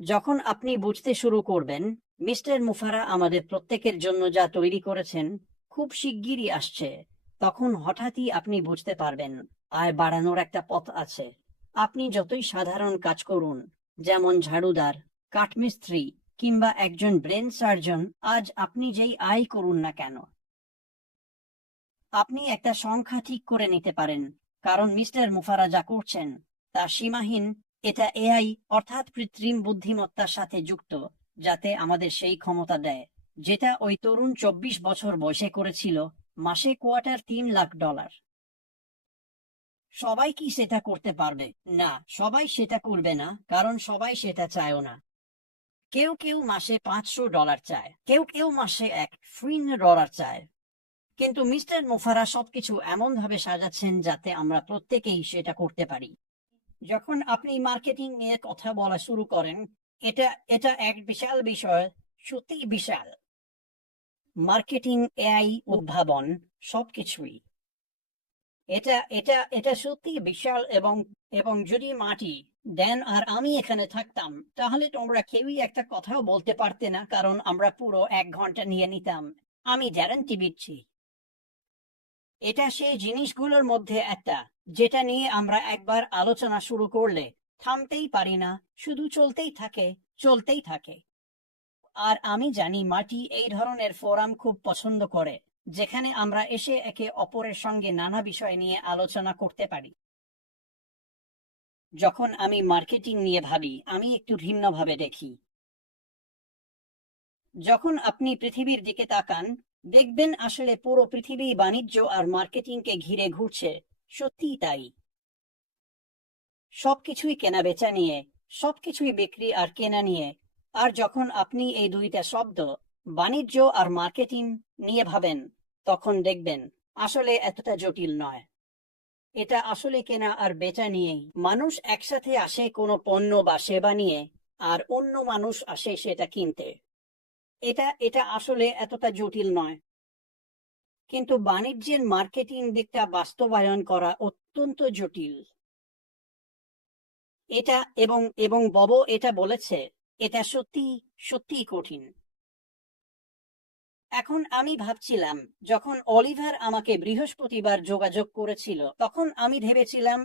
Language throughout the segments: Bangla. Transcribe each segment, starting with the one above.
যখন আপনি বুঝতে শুরু করবেন মিস্টার মুফারা আমাদের প্রত্যেকের জন্য যা তৈরি করেছেন খুব শিগগিরই আসছে, তখন হঠাৎই আপনি বুঝতে পারবেন আয় বাড়ানোর একটা পথ আছে। আপনি যতই সাধারণ কাজ করুন, যেমন ঝাড়ুদার, কাঠমিস্ত্রি কিংবা একজন ব্রেন সার্জন, আজ আপনি যেই আয় করুন না কেন, আপনি একটা সংখ্যা ঠিক করে নিতে পারেন, কারণ মিস্টার মুফারা যা করছেন তা সীমাহীন। এটা এআই অর্থাৎ কৃত্রিম বুদ্ধিমত্তার সাথে যুক্ত, যাতে আমাদের সেই ক্ষমতা দেয় যেটা ওই তরুণ 24 বছর বয়সে করেছিল, মাসে $250,000। সবাই কি সেটা করতে পারবে? না, সবাই সেটা করবে না, কারণ সবাই সেটা চায়ও না। কেউ কেউ মাসে $500 চায়, কেউ কেউ মাসে $1 চায়। কিন্তু মিস্টার মুফারা সবকিছু এমন ভাবে সাজাচ্ছেন যাতে আমরা প্রত্যেকেই সেটা করতে পারি। যখন আপনি মার্কেটিং নিয়ে কথা বলা শুরু করেন, এটা এটা এক বিশাল বিষয়, সত্যি বিশাল। মার্কেটিং, এআই, উদ্ভাবন, সবকিছুই। এটা এটা এটা সত্যি বিশাল। এবং এবং যদি মাটি দেন আর আমি এখানে থাকতাম, তাহলে তোমরা কেউই একটা কথাও বলতে পারতে না, কারণ আমরা পুরো 1 ঘন্টা নিয়ে নিতাম। আমি গ্যারান্টি দিচ্ছি। এটা সেই জিনিসগুলোর মধ্যে একটা, যেটা নিয়ে আমরা একবার আলোচনা শুরু করলে থামতেই পারি না, শুধু চলতেই থাকে, চলতেই থাকে। আর আমি জানি মাটি এই ধরনের ফোরাম খুব পছন্দ করে, যেখানে আমরা এসে একে অপরের সঙ্গে নানা বিষয় নিয়ে আলোচনা করতে পারি। যখন আমি মার্কেটিং নিয়ে ভাবি, আমি একটু ভিন্নভাবে দেখি। যখন আপনি পৃথিবীর দিকে তাকান, দেখবেন আসলে পুরো পৃথিবী বাণিজ্য আর মার্কেটিংকে ঘিরে ঘুরছে। সত্যিই তাই। সবকিছুই কেনা বেচা নিয়ে, সবকিছুই বিক্রি আর কেনা নিয়ে। আর যখন আপনি এই দুইটা শব্দ, বাণিজ্য আর মার্কেটিং, নিয়ে ভাবেন, তখন দেখবেন আসলে এতটা জটিল নয়। এটা আসলে কেনা আর বেচা নিয়েই। মানুষ একসাথে আসে কোনো পণ্য বা সেবা নিয়ে, আর অন্য মানুষ আসে সেটা কিনতে। এটা এটা আসলে এতটা জটিল নয়। কিন্তু বাণিজ্যের মার্কেটিং দিকটা বাস্তবায়ন করা অত্যন্ত জটিল। এটা এবং এবং বব এটা বলেছে, এটা সত্যি সত্যিই কঠিন। এখন আমি ভাবছিলাম, যখন অলিভার আমাকে বৃহস্পতিবার যোগাযোগ করেছিল, তখন আমি ভেবেছিলাম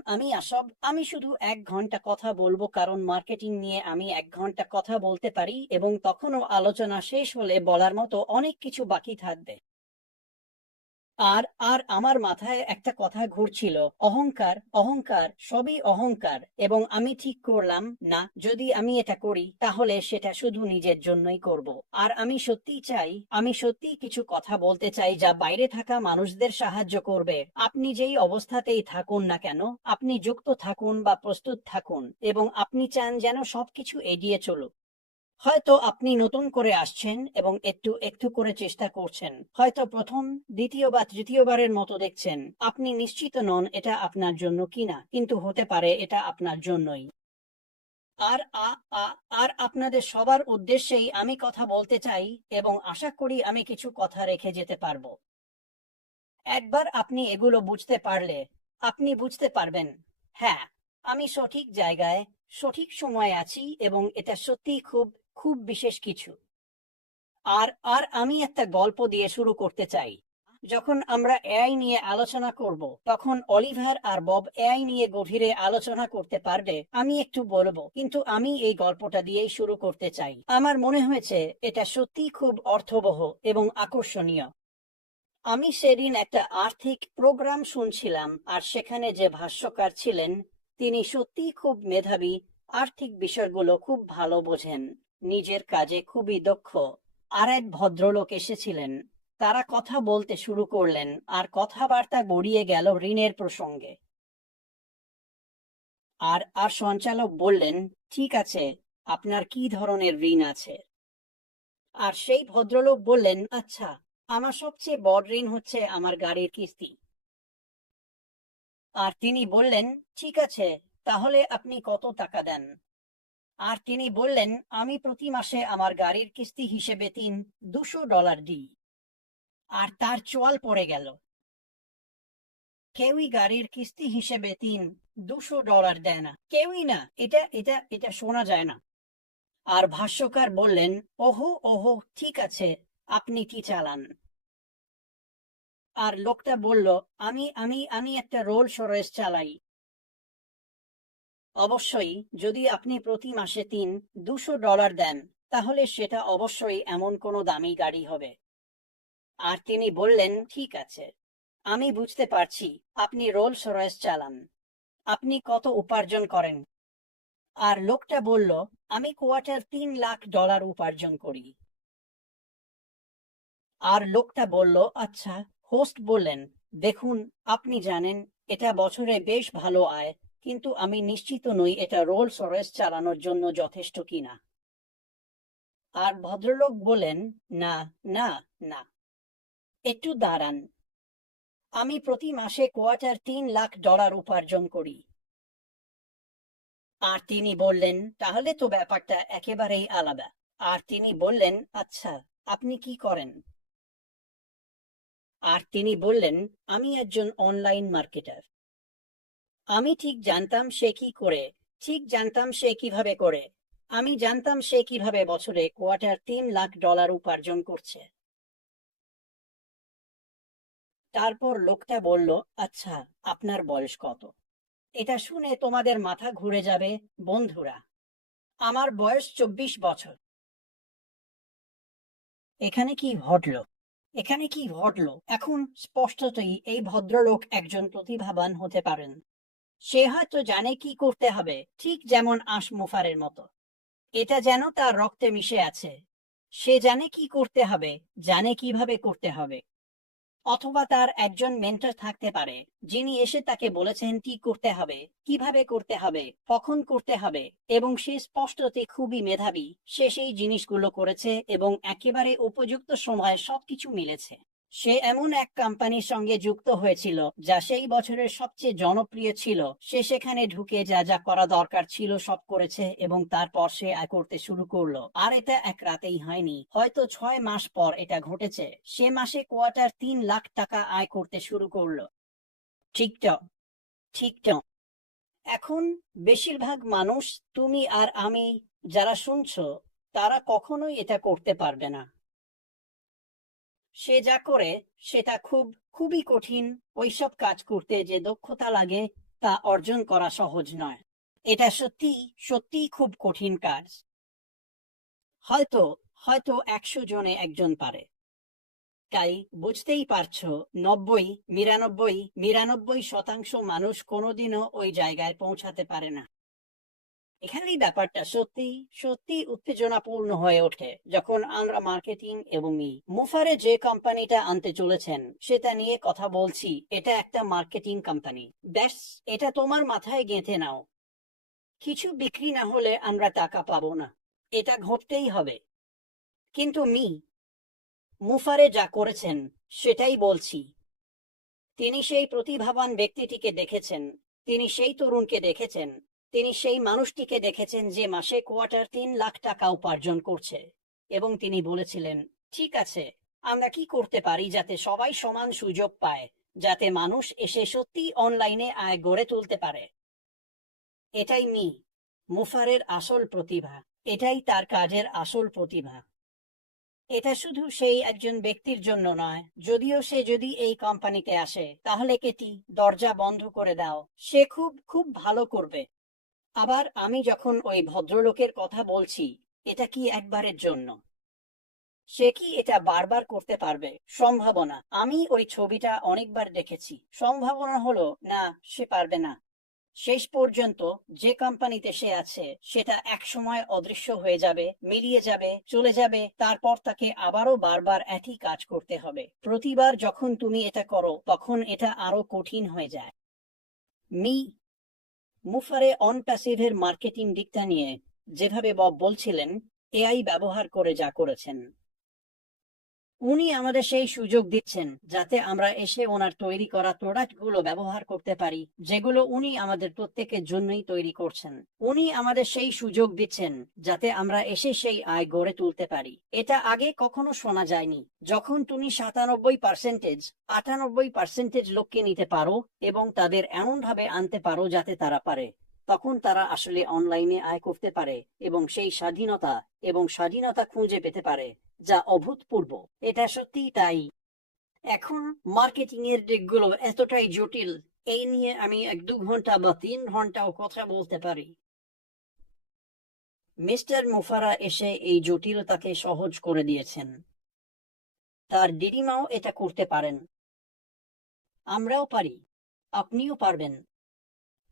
আমি শুধু 1 ঘন্টা কথা বলবো, কারণ মার্কেটিং নিয়ে আমি 1 ঘন্টা কথা বলতে পারি, এবং তখনও আলোচনা শেষ হলে বলার মতো অনেক কিছু বাকি থাকবে। আর আর আমার মাথায় একটা কথা ঘুরছিল, অহংকার, অহংকার, সবই অহংকার। এবং আমি ঠিক করলাম, না, যদি আমি এটা করি তাহলে সেটা শুধু নিজের জন্যই করব। আর আমি সত্যিই চাই, আমি সত্যিই কিছু কথা বলতে চাই যা বাইরে থাকা মানুষদের সাহায্য করবে। আপনি যেই অবস্থাতেই থাকুন না কেন, আপনি যুক্ত থাকুন বা প্রস্তুত থাকুন, এবং আপনি চান যেন সবকিছু এগিয়ে চলুক। হয়তো আপনি নতুন করে আসছেন এবং একটু একটু করে চেষ্টা করছেন, হয়তো প্রথম, দ্বিতীয় বা তৃতীয়বারের মতো দেখছেন। আপনি নিশ্চিত নন এটা আপনার জন্য কিনা, কিন্তু হতে পারে এটা আপনার জন্যই। আর আর আপনাদের সবার উদ্দেশ্যেই আমি কথা বলতে চাই, এবং আশা করি আমি কিছু কথা রেখে যেতে পারবো। একবার আপনি এগুলো বুঝতে পারলে, আপনি বুঝতে পারবেন, হ্যাঁ, আমি সঠিক জায়গায়, সঠিক সময়ে আছি, এবং এটা সত্যিই খুব খুব বিশেষ কিছু। আর আর আমি একটা গল্প দিয়ে শুরু করতে চাই। যখন আমরা এআই নিয়ে আলোচনা করব, তখন অলিভার আর বব এআই নিয়ে গভীরে আলোচনা করতে পারবে, আমি একটু বলবো, কিন্তু আমি এই গল্পটা দিয়েই শুরু করতে চাই। আমার মনে হয়েছে এটা সত্যিই খুব অর্থবহ এবং আকর্ষণীয়। আমি সেদিন একটা আর্থিক প্রোগ্রাম শুনছিলাম, আর সেখানে যে ভাষ্যকার ছিলেন, তিনি সত্যিই খুব মেধাবী, আর্থিক বিষয়গুলো খুব ভালো বোঝেন, নিজের কাজে খুবই দক্ষ। আর এক ভদ্রলোক এসেছিলেন, তারা কথা বলতে শুরু করলেন, আর কথাবার্তা গড়িয়ে গেল ঋণের প্রসঙ্গে। আর আর সঞ্চালক বললেন, ঠিক আছে, আপনার কি ধরনের ঋণ আছে? আর সেই ভদ্রলোক বললেন, আচ্ছা, আমার সবচেয়ে বড় ঋণ হচ্ছে আমার গাড়ির কিস্তি। আর তিনি বললেন, ঠিক আছে, তাহলে আপনি কত টাকা দেন? আর তিনি বললেন, আমি প্রতি মাসে আমার গাড়ির কিস্তি হিসেবে $200 দিই। আর তার চোয়াল পড়ে গেল। কেউই গাড়ির কিস্তি হিসেবে $200 দেয় না, কেউই না। এটা এটা এটা শোনা যায় না। আর ভাষ্যকার বললেন, ওহো ওহো, ঠিক আছে, আপনি কি চালান? আর লোকটা বলল, আমি আমি আমি একটা রোলস রয়েস চালাই। অবশ্যই, যদি আপনি প্রতি মাসে $200 দেন, তাহলে সেটা অবশ্যই এমন কোনো দামি গাড়ি হবে। আর তিনি বললেন, ঠিক আছে, আমি বুঝতে পারছি আপনি রোলস রয়েস চালান। আপনি কত উপার্জন করেন? আর লোকটা বলল, আমি কোয়ার্টার $3 লাখ উপার্জন করি। আর লোকটা বলল, আচ্ছা। হোস্ট বললেন, দেখুন, আপনি জানেন এটা বছরে বেশ ভালো আয়, কিন্তু আমি নিশ্চিত নই এটা রোলস রয়েস চালানোর জন্য যথেষ্ট কিনা। আর ভদ্রলোক বললেন, না, না, না, একটু দাঁড়ান, আমি প্রতি মাসে কোয়ার্টার $3 লাখ উপার্জন করি। আর তিনি বললেন, তাহলে তো ব্যাপারটা একেবারেই আলাদা। আর তিনি বললেন, আচ্ছা, আপনি কি করেন? আর তিনি বললেন, আমি একজন অনলাইন মার্কেটার। আমি ঠিক জানতাম সে কি করে, ঠিক জানতাম সে কিভাবে করে। আমি জানতাম সে কিভাবে বছরে কোয়ার্টার $3 লাখ উপার্জন করছে। তারপর লোকটা বলল, আচ্ছা, আপনার বয়স কত? এটা শুনে তোমাদের মাথা ঘুরে যাবে, বন্ধুরা। আমার বয়স 24 বছর। এখানে কি ঘটল? এখানে কি ঘটল? এখন স্পষ্টতই এই ভদ্রলোক একজন প্রতিভাবান হতে পারেন। সে হয়তো জানে কি করতে হবে, ঠিক যেমন আশমুফারের মতো। এটা যেন তার রক্তে মিশে আছে। সে জানে কি করতে হবে, জানে কিভাবে করতে হবে। অথবা তার একজন মেন্টর থাকতে পারে, যিনি এসে তাকে বলেছেন কি করতে হবে, কিভাবে করতে হবে, কখন করতে হবে, এবং সে স্পষ্টতই খুবই মেধাবী। সে সেই জিনিসগুলো করেছে এবং একেবারে উপযুক্ত সময়ে সবকিছু মিলেছে। সে এমন এক কোম্পানির সঙ্গে যুক্ত হয়েছিল যা সেই বছরের সবচেয়ে জনপ্রিয় ছিল। সে সেখানে ঢুকে যা যা করা দরকার ছিল সব করেছে এবং তারপর সে আয় করতে শুরু করলো। আর এটা এক রাতেই হয়নি, হয়তো 6 মাস পর এটা ঘটেছে। সে মাসে কোয়ার্টার $3 লাখ আয় করতে শুরু করলো। ঠিকঠাক, ঠিকঠাক। এখন বেশিরভাগ মানুষ, তুমি আর আমি যারা শুনছো, তারা কখনোই এটা করতে পারবে না। সে যা করে সেটা খুবই কঠিন। ওইসব কাজ করতে যে দক্ষতা লাগে তা অর্জন করা সহজ নয়। এটা সত্যি সত্যি খুব কঠিন কাজ। হয়তো হয়তো 100 জনে একজন পারে। তাই বুঝতেই পারছো, 99 মানুষ কোনোদিনও ওই জায়গায় পৌঁছাতে পারে না। এখানেই ব্যাপারটা সত্যি সত্যি উত্তেজনাপূর্ণ হয়ে ওঠে যখন আমরা মার্কেটিং এবং মুফারে যে কোম্পানিটা আনতে চলেছেন সেটা নিয়ে কথা বলছি। এটা একটা মার্কেটিং কোম্পানি। ব্যাস, এটা তোমার মাথায় গেঁথে নাও। কিছু বিক্রি না হলে আমরা টাকা পাবো না। এটা ঘটতেই হবে। কিন্তু মুফারে যা করেছেন সেটাই বলছি। তিনি সেই প্রতিভাবান ব্যক্তিটিকে দেখেছেন, তিনি সেই তরুণকে দেখেছেন, তিনি সেই মানুষটিকে দেখেছেন যে মাসে কোয়ার্টার $3 লাখ উপার্জন করছে। এবং তিনি বলেছিলেন, ঠিক আছে, আমরা কি করতে পারি যাতে সবাই সমান সুযোগ পায়, যাতে মানুষ এসে সত্যি অনলাইনে আয় গড়ে তুলতে পারে। এটাই মুফারের আসল প্রতিভা। এটাই তার কাজের আসল প্রতিভা। এটা শুধু সেই একজন ব্যক্তির জন্য নয়। যদিও সে যদি এই কোম্পানিতে আসে, তাহলে কেটি, দরজা বন্ধ করে দাও, সে খুব খুব ভালো করবে। আবার আমি যখন ওই ভদ্রলোকের কথা বলছি, এটা কি একবারের জন্য? সে কি এটা বারবার করতে পারবে? সম্ভাবনা, আমি ওই ছবিটা অনেকবার দেখেছি। সম্ভাবনা হলো না, সে পারবে না। শেষ পর্যন্ত যে কোম্পানিতে সে আছে সেটা একসময় অদৃশ্য হয়ে যাবে, মিলিয়ে যাবে, চলে যাবে। তারপর তাকে আবারও বারবার একই কাজ করতে হবে। প্রতিবার যখন তুমি এটা করো তখন এটা আরো কঠিন হয়ে যায়। মি মুফারে অন প্যাসিভের মার্কেটিং দিকটা নিয়ে যেভাবে বব বলছিলেন, এআই ব্যবহার করে যা করেছেন, উনি আমাদের সেই সুযোগ দিচ্ছেন যাতে আমরা এসে ওনার তৈরি করা প্রোডাক্টগুলো ব্যবহার করতে পারি, যেগুলো উনি আমাদের প্রত্যেকের জন্যই তৈরি করছেন। উনি আমাদের সেই সুযোগ দিচ্ছেন যাতে আমরা এসে সেই আয় গড়ে তুলতে পারি। এটা আগে কখনো শোনা যায়নি। যখন তুমি 98% লোককে নিতে পারো এবং তাদের এমন ভাবে আনতে পারো যাতে তারা পারে। তখন তারা আসলে অনলাইনে আয় করতে পারে এবং সেই স্বাধীনতা খুঁজে পেতে পারে, যা অভূতপূর্ব। এটা সত্যিই তাই। এখন মার্কেটিং এর দিকগুলো এতটাই জটিল, এই নিয়ে আমি 1-2 ঘন্টা বা 3 ঘন্টাও কথা বলতে পারি। মিস্টার মুফারা এসে এই জটিলতাকে সহজ করে দিয়েছেন। তার দিদিমাও এটা করতে পারেন। আমরাও পারি, আপনিও পারবেন।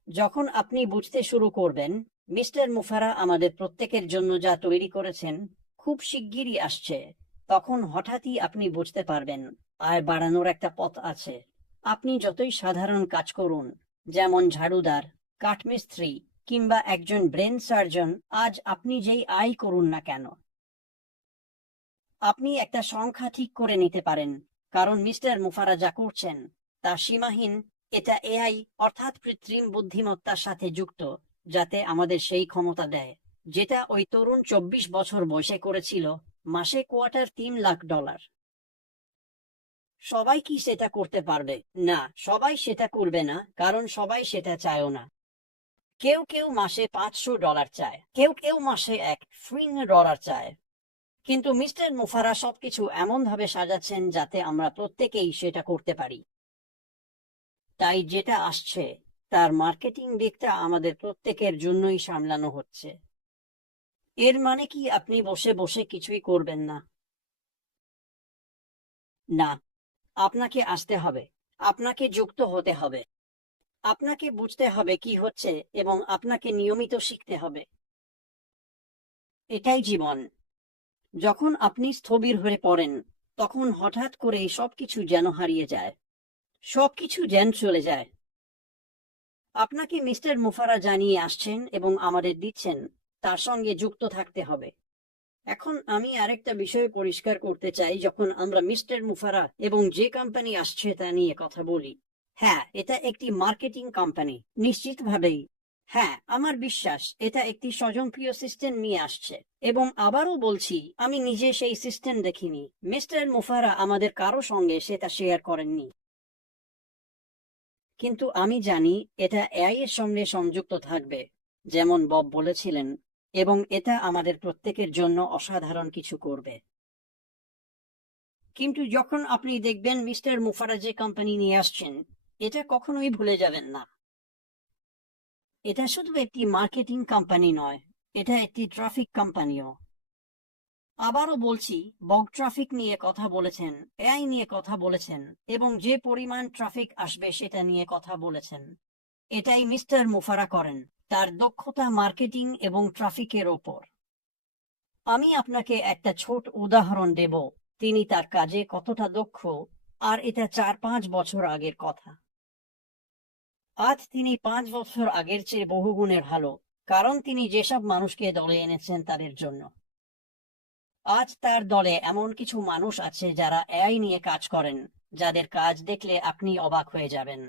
যখন আপনি বুঝতে শুরু করবেন মিস্টার মুফারা আমাদের প্রত্যেকের জন্য যা তৈরি করেছেন খুব শিগগিরই আসছে, তখন হঠাৎই আপনি বুঝতে পারবেন আয় বাড়ানোর একটা পথ আছে। আপনি যতই সাধারণ কাজ করুন, যেমন ঝাড়ুদার, কাঠমিস্ত্রি কিংবা একজন ব্রেন সার্জন, আজ আপনি যেই আয় করুন না কেন, আপনি একটা সংখ্যা ঠিক করে নিতে পারেন, কারণ মিস্টার মুফারা যা করছেন তা সীমাহীন। এটা এআই অর্থাৎ কৃত্রিম বুদ্ধিমত্তার সাথে যুক্ত, যাতে আমাদের সেই ক্ষমতা দেয় যেটা ওই তরুণ 24 বছর বয়সে করেছিল, মাসে $250,000। সবাই কি সেটা করতে পারবে? না, সবাই সেটা করবে না, কারণ সবাই সেটা চায়ও না। কেউ কেউ মাসে $500 চায়, কেউ কেউ মাসে $1 চায়। কিন্তু মিস্টার মুফারা সবকিছু এমন ভাবে সাজাচ্ছেন যাতে আমরা প্রত্যেকেই সেটা করতে পারি। তাই যেটা আসছে তার মার্কেটিং দিকটা আমাদের প্রত্যেকের জন্যই সামলানো হচ্ছে। এর মানে কি আপনি বসে বসে কিছুই করবেন না? না, আপনাকে আসতে হবে, আপনাকে যুক্ত হতে হবে, আপনাকে বুঝতে হবে কি হচ্ছে এবং আপনাকে নিয়মিত শিখতে হবে। এটাই জীবন। যখন আপনি স্থবির হয়ে পড়েন, তখন হঠাৎ করে সবকিছু যেন হারিয়ে যায়, সবকিছু যেন চলে যায়। আপনাকে মিস্টার মুফারা জানিয়ে আসছেন এবং আমাদের দিচ্ছেন, তার সঙ্গে যুক্ত থাকতে হবে। এখন আমি আরেকটা বিষয় পরিষ্কার করতে চাই। যখন আমরা মিস্টার মুফারা এবং যে কোম্পানি আসছে তা নিয়ে কথা বলি, হ্যাঁ, এটা একটি মার্কেটিং কোম্পানি, নিশ্চিতভাবেই। হ্যাঁ, আমার বিশ্বাস এটা একটি স্বয়ংক্রিয় সিস্টেম নিয়ে আসছে। এবং আবারও বলছি, আমি নিজে সেই সিস্টেম দেখিনি, মিস্টার মুফারা আমাদের কারো সঙ্গে সেটা শেয়ার করেননি। কিন্তু আমি জানি এটা এআই এর সঙ্গে সংযুক্ত থাকবে, যেমন বব বলেছিলেন, এবং এটা আমাদের প্রত্যেকের জন্য অসাধারণ কিছু করবে। কিন্তু যখন আপনি দেখবেন মিস্টার মুফারা যে কোম্পানি নিয়ে আসছেন, এটা কখনোই ভুলে যাবেন না। এটা শুধু একটি মার্কেটিং কোম্পানি নয়, এটা একটি ট্রাফিক কোম্পানিও। আবারও বলছি, বগ ট্রাফিক নিয়ে কথা বলেছেন, এআই নিয়ে কথা বলেছেন, এবং যে পরিমাণ ট্রাফিক আসবে সেটা নিয়ে কথা বলেছেন। এটাই মিস্টার মুফারা করেন, তার দক্ষতা মার্কেটিং এবং ট্রাফিকের ওপর। আমি আপনাকে একটা ছোট উদাহরণ দেব তিনি তার কাজে কতটা দক্ষ, আর এটা 4-5 বছর আগের কথা। আজ তিনি 5 বছর আগের চেয়ে বহুগুণের ভালো, কারণ তিনি যেসব মানুষকে দলে এনেছেন তাদের জন্য। আজ তার দলে এমন কিছু মানুষ আছে যারা এআই নিয়ে কাজ করেন, যাদের কাজ দেখলে আপনি অবাক হয়ে যাবেন।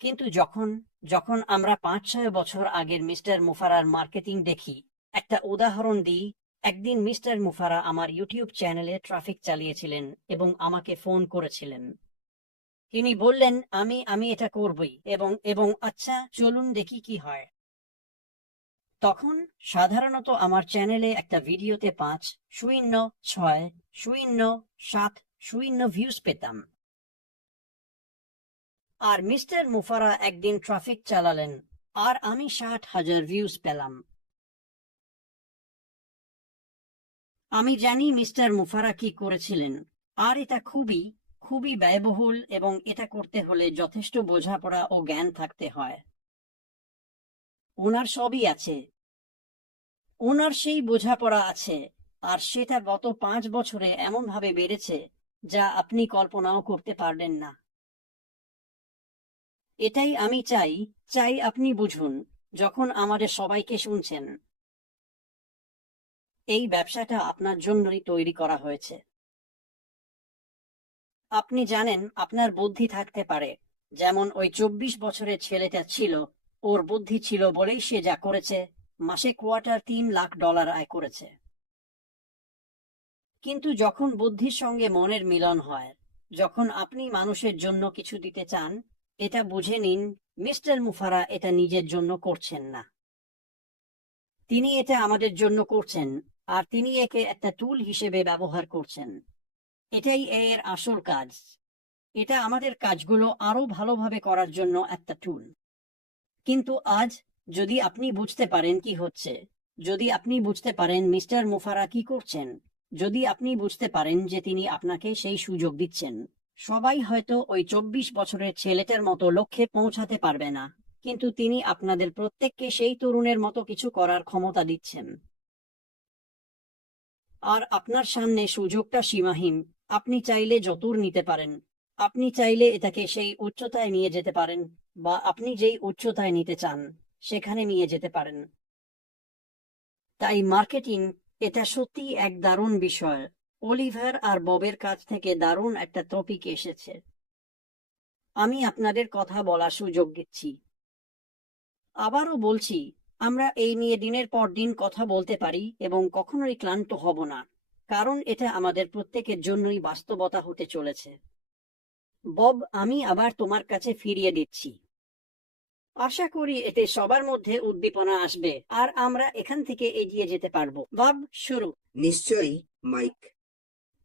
কিন্তু যখন যখন আমরা 5-6 বছর আগের মিস্টার মুফারার মার্কেটিং দেখি, একটা উদাহরণ দিই। একদিন মিস্টার মুফারা আমার ইউটিউব চ্যানেলে ট্রাফিক চালিয়েছিলেন এবং আমাকে ফোন করেছিলেন। তিনি বললেন, আমি এটা করবই, এবং এবং আচ্ছা, চলুন দেখি কি হয়। তখন সাধারণত আমার চ্যানেলে একটা ভিডিওতে 5,0,6,0,7,0 ভিউজ পেতাম। আর মিস্টার মুফারা একদিন ট্রাফিক চালালেন, আর আমি 60,000 ভিউজ পেলাম। আমি জানি মিস্টার মুফারা কি করেছিলেন, আর এটা খুবই খুবই ব্যয়বহুল, এবং এটা করতে হলে যথেষ্ট বোঝাপড়া ও জ্ঞান থাকতে হয়। ওনার সবই আছে, ওনার সেই বোঝাপড়া আছে, আর সেটা গত 5 বছরে এমন ভাবে বেড়েছে যা আপনি কল্পনাও করতে পারবেন না। এটাই আমি চাই আপনি বুঝুন, যখন আমাদের সবাইকে শুনছেন। এই ব্যবসাটা আপনার জন্যই তৈরি করা হয়েছে। আপনি জানেন আপনার বুদ্ধি থাকতে পারে, যেমন ওই 24 বছরের ছেলেটা ছিল, ওর বুদ্ধি ছিল বলেই সে যা করেছে, মাসে $250,000 আয় করেছে। কিন্তু যখন বুদ্ধির সঙ্গে মনের মিলন হয়, যখন আপনি মানুষের জন্য কিছু দিতে চান, এটা বুঝে নিন, মিস্টার মুফারা এটা নিজের জন্য করছেন না। তিনি এটা আমাদের জন্য করছেন, আর তিনি একে একটা টুল হিসেবে ব্যবহার করছেন। এটাই এর আসল কাজ। এটা আমাদের কাজগুলো আরো ভালোভাবে করার জন্য একটা টুল। কিন্তু আজ যদি আপনি বুঝতে পারেন কি হচ্ছে, যদি আপনি বুঝতে পারেন মিস্টার মুফারা কি করছেন, যদি আপনি বুঝতে পারেন যে তিনি আপনাকে সেই সুযোগ দিচ্ছেন, সবাই হয়তো ওই 24 বছরের ছেলেটার মতো লক্ষ্যে পৌঁছাতে পারবে না, কিন্তু তিনি আপনাদের প্রত্যেককে সেই তরুণের মতো কিছু করার ক্ষমতা দিচ্ছেন। আর আপনার সামনে সুযোগটা সীমাহীন। আপনি চাইলে যতদূর নিতে পারেন। আপনি চাইলে এটাকে সেই উচ্চতায় নিয়ে যেতে পারেন, বা আপনি যেই উচ্চতায় নিতে চান সেখানে নিয়ে যেতে পারেন। তাই মার্কেটিং এটা সত্যি এক দারুণ বিষয়। অলিভার আর ববের কাছ থেকে দারুণ একটা টপিক এসেছে। আমি আপনাদের কথা বলার সুযোগ দিচ্ছি। আবারও বলছি, আমরা এই নিয়ে দিনের পর দিন কথা বলতে পারি এবং কখনোই ক্লান্ত হব না, কারণ এটা আমাদের প্রত্যেকের জন্যই বাস্তবতা হতে চলেছে। বব, আমি আবার তোমার কাছে ফিরিয়ে দিচ্ছি। আশা করি এতে সবার মধ্যে উদ্দীপনা আসবে আর আমরা এখান থেকে এগিয়ে যেতে পারবো। বব, শুরু। নিশ্চয়ই, মাইক।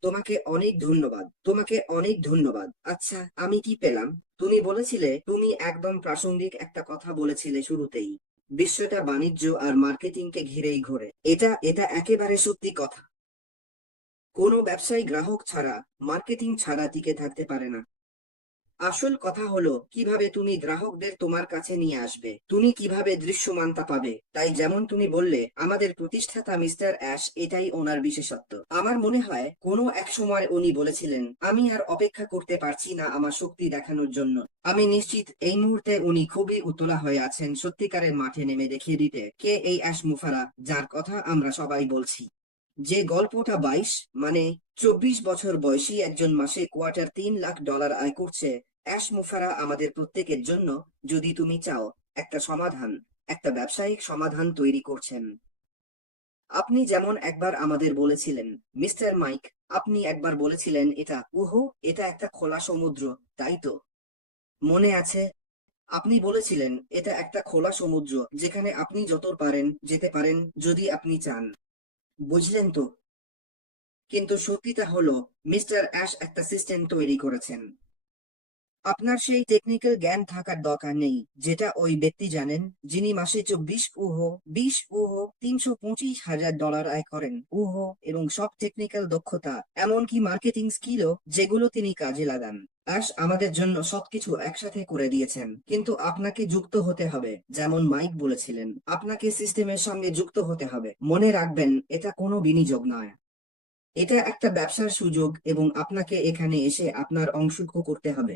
তোমাকে অনেক ধন্যবাদ, তোমাকে অনেক ধন্যবাদ। আচ্ছা, আমি কি পেলাম? তুমি বলেছিলে, তুমি একদম প্রাসঙ্গিক একটা কথা বলেছিলে শুরুতেই। বিশ্বটা বাণিজ্য আর মার্কেটিংকে ঘিরেই ঘোরে। এটা এটা একেবারে সত্যি কথা। কোনো ব্যবসায়ী গ্রাহক ছাড়া, মার্কেটিং ছাড়া টিকে থাকতে পারে না। আসল কথা হলো কিভাবে তুমি গ্রাহকদের তোমার কাছে নিয়ে আসবে, তুমি কিভাবে দৃশ্যমানতা পাবে। তাই যেমন তুমি বললে, আমাদের প্রতিষ্ঠাতা মিস্টার অ্যাশ, এটাই ওনার বিশেষত্ব। আমার মনে হয় কোনো এক সময় উনি বলেছিলেন, আমি আর অপেক্ষা করতে পারছি না আমার শক্তি দেখানোর জন্য। আমি নিশ্চিত এই মুহূর্তে উনি খুবই উতলা হয়ে আছেন সত্যিকারের মাঠে নেমে দেখিয়ে দিতে কে এই অ্যাশ মুফারা, যার কথা আমরা সবাই বলছি। যে গল্পটা 24 বছর বয়সী একজন মাসে $2.3 লাখ আয় করছে, অ্যাশ মুফারা আমাদের প্রত্যেকের জন্য, যদি তুমি চাও, একটা সমাধান, একটা ব্যবসায়িক সমাধান তৈরি করছেন। আপনি যেমন একবার আমাদের বলেছিলেন, মিস্টার মাইক, আপনি একবার বলেছিলেন এটা একটা খোলা সমুদ্র, তাই তো? মনে আছে? আপনি বলেছিলেন এটা একটা খোলা সমুদ্র যেখানে আপনি যত পারেন যেতে পারেন যদি আপনি চান। বুঝলেন তো? কিন্তু সত্যিটা হলো, মিস্টার অ্যাশ একটা সিস্টেম তৈরি করেছেন। আপনার সেই টেকনিক্যাল জ্ঞান থাকার দরকার নেই, যেটা ওই ব্যক্তি জানেন, যিনি মাসে 24 325,000 ডলার আয় করেন। এবং সব টেকনিক্যাল দক্ষতা, এমনকি মার্কেটিং স্কিলও, যেগুলো তিনি কাজে লাগান। অ্যাশ আমাদের জন্য সবকিছু একসাথে করে দিয়েছেন, কিন্তু আপনাকে যুক্ত হতে হবে। যেমন মাইক বলেছিলেন, আপনাকে সিস্টেমের সঙ্গে যুক্ত হতে হবে। মনে রাখবেন, এটা কোনো বিনিয়োগ নয়, এটা একটা ব্যবসার সুযোগ, এবং আপনাকে এখানে এসে আপনার অংশ করতে হবে।